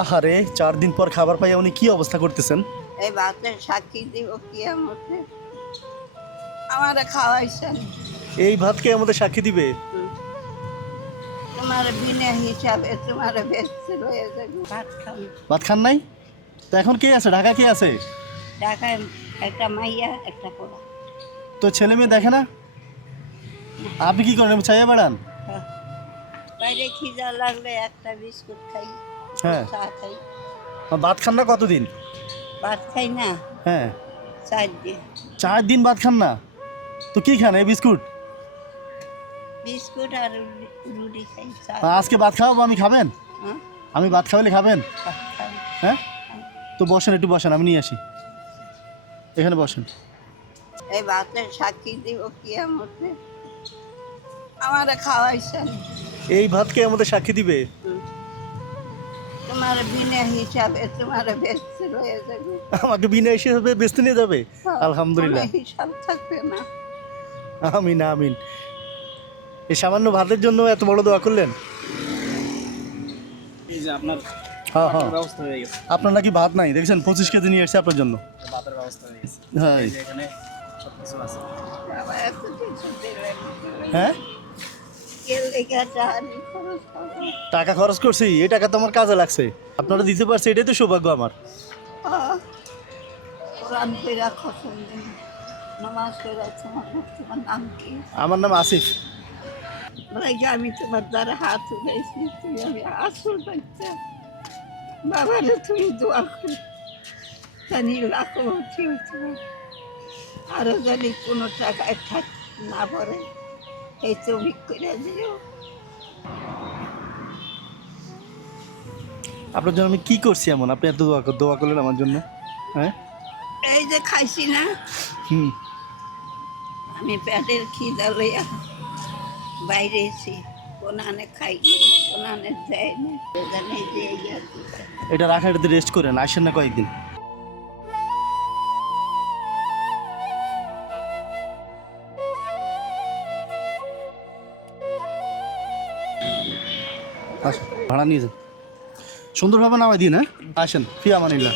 আহারে 4 দিন পর খাবার পাইয়া উনি কি অবস্থা করতেছেন? এই ভাতের সাক্ষী দিব কিয়ামতে আমারে খাওয়াইছেন। এই ভাত কে আমাদের সাক্ষী দিবে? তোমার বিনা হিসাবে তোমার বেচতে রয়ে যাবে ভাত খাও। ভাত খান নাই? তো এখন কে আছে? ঢাকা কে আছে? ঢাকায় একটা মাইয়া একটা পোড়া। তো ছেলে মেয়ে দেখে না? আপনি কি করেন? চাইয়া বেড়ান? বাইরে খিদা লাগলে একটা বিস্কুট খাই, হ্যাঁ। চা খাই। ভাত খান না কতদিন? ভাত খাই না হ্যাঁ, 4 দিন। 4 দিন ভাত খান না? তো কি খান? এই বিস্কুট? বিস্কুট আর রুটি খাই, চা। আজকে ভাত খাওয়াবো, আমি খাবেন? হ্যাঁ, আমি ভাত খাওয়ালে খাবেন? ভাত খাই। হ্যাঁ, তো বসেন, একটু বসেন, আমি নিয়ে আসি। এখানে বসেন। এই ভাতের সাক্ষী দিব কিয়ামতে আমারে খাওয়াইছেন। এই ভাত কে আমাদের সাক্ষী দিবে? তোমার বিনা হিসাবে তোমার বেচতে রয়ে যাবে। আমাকে বিনা হিসেবে বেচতে নিয়ে যাবে? আলহামদুলিল্লাহ। কোনো হিসাব থাকবে না। আমিন আমিন। এই সামান্য ভাতের জন্য এত বড় দোয়া করলেন? এই যে আপনার হ্যাঁ হ্যাঁ, ব্যবস্থা হয়ে গেছে, আপনার নাকি ভাত নাই, দেখছেন 25 কেজি নিয়ে এসেছে আপনার জন্য। ভাতের ব্যবস্থা হয়ে গেছে। হ্যাঁ। এই যে এখানে সবকিছু আছে। বাবা এত কিছু দিলেন। হ্যাঁ, কে লেগে টাকা খরচ করবো? টাকা খরচ করছি, এই টাকা তো আমার কাজে লাগছে, আপনারা দিতে পারছে, এটাই তো সৌভাগ্য আমার। কোরআন কইরা খতম দিন, নামাজ কইরা তোমার নাম কি? আমার নাম আসিফ। বলাই যে আমি তোমার দ্বারা হাত উঠাইছি, তুমি আমি আসল বাচ্চা। বাবারে তুমি দোয়া করো জানি লাখো ভর্তি হইতে পারে, আরো জানি কোনো টাকায় থাক না পড়ে, এই তৌফিক করে দিও। আপনার জন্য আমি কি করছি এমন, আপনি এত দোয়া করলেন আমার জন্য? হ্যাঁ, এই যে খাইছি না, হুম। আমি পেটের খিদা লইয়া বাইরে এসি, কোনানে খাই কোনানে দেয় না, জানি যে এটা রাখা, এটাতে রেস্ট করেন, আসেন না কয়েকদিন। আসেন, ভাড়া নিয়ে যান, সুন্দরভাবে নামাই দিন। হ্যাঁ, আসেন, ফি আমানিল্লাহ।